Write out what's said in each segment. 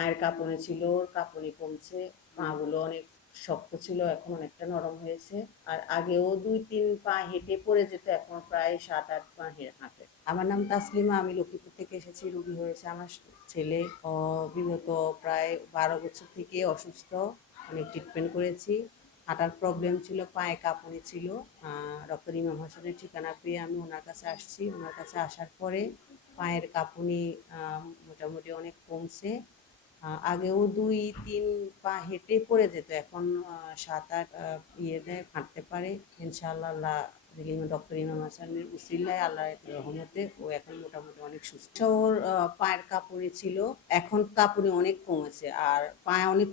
পায়ের কাঁপুনি ছিল, ওর কাঁপুনি কমছে। পাগুলো অনেক শক্ত ছিল, এখন অনেকটা নরম হয়েছে। আর আগেও দুই, তিন পা হেঁটে পড়ে যেত, এখন প্রায় সাত, আট পা হাঁটে। আমার নাম তাসলিমা, আমি লক্ষ্মীপুর থেকে এসেছি, রুগী হয়েছে আমার ছেলে। বিগত প্রায় বারো বছর থেকে অসুস্থ, অনেক ট্রিটমেন্ট করেছি। হাঁটার প্রবলেম ছিল, পায়ে কাঁপুনি ছিল। ডক্টর ইমাম হাসানের ঠিকানা পেয়ে আমি ওনার কাছে আসছি। ওনার কাছে আসার পরে পায়ের কাঁপুনি মোটামুটি অনেক কমছে। আগেও দুই, তিন পা হেঁটে পড়ে যেত। এখন সাত, আট ইয়ে দেয় হাঁটতে পারে। ইনশাআল্লাহ, আল্লাহ ডক্টর ইমাম হাসানের উসিল্লায় আল্লাহ রহমতে। ও এখন মোটামুটি অনেক সুস্থ। ওর পায়ের কাঁপুনি ছিল। এখন কাঁপুনি অনেক কমেছে। আর পায়ে অনেক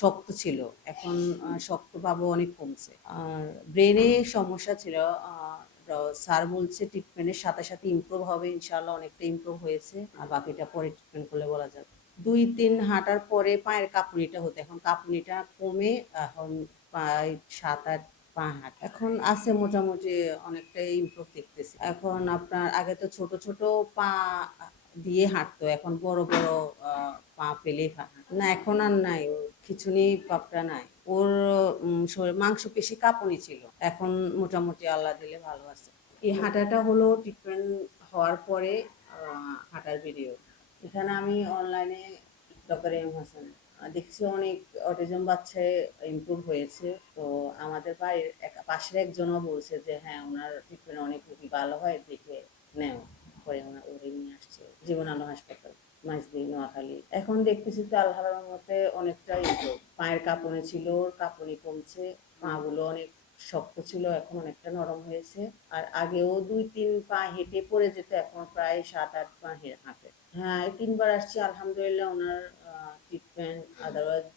শক্ত ছিল। এখন শক্ত পাবো অনেক কমছে। আর ব্রেনে সমস্যা ছিল। স্যার বলছে ট্রিটমেন্টের সাথে সাথে ইমপ্রুভ হবে। ইনশাআল্লাহ অনেকটা ইমপ্রুভ হয়েছে। আর বাকিটা পরে ট্রিটমেন্ট করলে বলা যাবে। দুই তিন হাঁটার পরে পায়ের কাঁপুনিটা হতো। এখন কাঁপুনিটা কমে এখন প্রায় সাত আট পা হাঁট। এখন আছে মোটামুটি অনেকটাই ইমপ্রুভ দেখতেছি। এখন আপনার আগে তো ছোট ছোট পা দিয়ে হাঁটতো, এখন বড় বড় পা পেলেই না, এখন আর নাই খিচুনি পাপটা নাই ওর শরীর মাংস পেশি কাঁপুনি ছিল। এখন মোটামুটি আল্লাহ দিলে ভালো আছে। এই হাঁটাটা হলো ট্রিটমেন্ট হওয়ার পরে হাঁটার ভিডিও এখানে আমি অনলাইনে ডক্টর এম হাসান দেখছি অনেক অটিজম বাচ্চায় ইমপ্রুভ হয়েছে। তো আমাদের বাড়ির এক- পাশের একজনও বলছে যে হ্যাঁ ওনার ট্রিটমেন্ট অনেক রুগী ভালো হয়, দেখে নেও। পরে ওনার ওরে নিয়ে আসছে জীবন আলো হাসপাতাল, মাইজদি, নোয়াখালী। এখন দেখতেছি তো আল্লাহর মতে অনেকটা ইমপ্রুভ পায়ের কাঁপুনি ছিল, ওর কাঁপুনি কমছে পাগুলো অনেক শক্ত ছিল, এখন অনেকটা নরম হয়েছে। আর আগেও দুই, তিন পা হেঁটে পড়ে যেত, এখন প্রায় সাত, আট পা হাঁটে। হ্যাঁ তিনবার আসছি, আলহামদুলিল্লাহ ওনার ট্রিটমেন্ট আদারওয়াইজ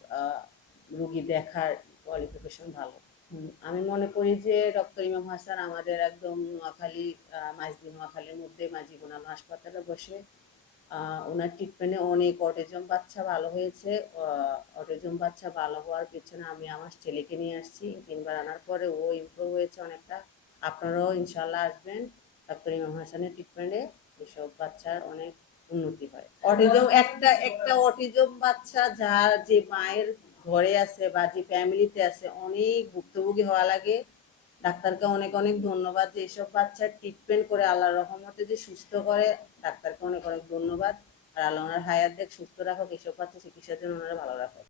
রুগী দেখার কোয়ালিফিকেশন ভালো। আমি মনে করি যে ডক্টর ইমাম হাসান আমাদের একদম নোয়াখালী মাঝদি নোয়াখালীর মধ্যে মাঝি গোনাল হাসপাতালে বসে ওনার ট্রিটমেন্টে অনেক অটিজম বাচ্চা ভালো হয়েছে। অটিজম বাচ্চা ভালো হওয়ার পিছনে আমি আমার ছেলেকে নিয়ে আসছি। তিনবার আনার পরে ও ইমপ্রুভ হয়েছে অনেকটা। আপনারাও ইনশাল্লাহ আসবেন ডক্টর ইমাম হাসানের ট্রিটমেন্টে এসব বাচ্চার অনেক উন্নতি হয়। অটিজম একটা একটা অটিজম বাচ্চা যার যে মায়ের ঘরে আছে বা যে ফ্যামিলিতে আছে, অনেক ভুক্তভোগী হওয়া লাগে। ডাক্তারকে অনেক অনেক ধন্যবাদ যে এসব বাচ্চার ট্রিটমেন্ট করে আল্লাহর রহমতে যে সুস্থ করে, ডাক্তারকে অনেক অনেক ধন্যবাদ। আর আল্লাহ ওনার হায়াত দেখ, সুস্থ রাখো এসব বাচ্চা চিকিৎসার জন্য ওনারা ভালো রাখো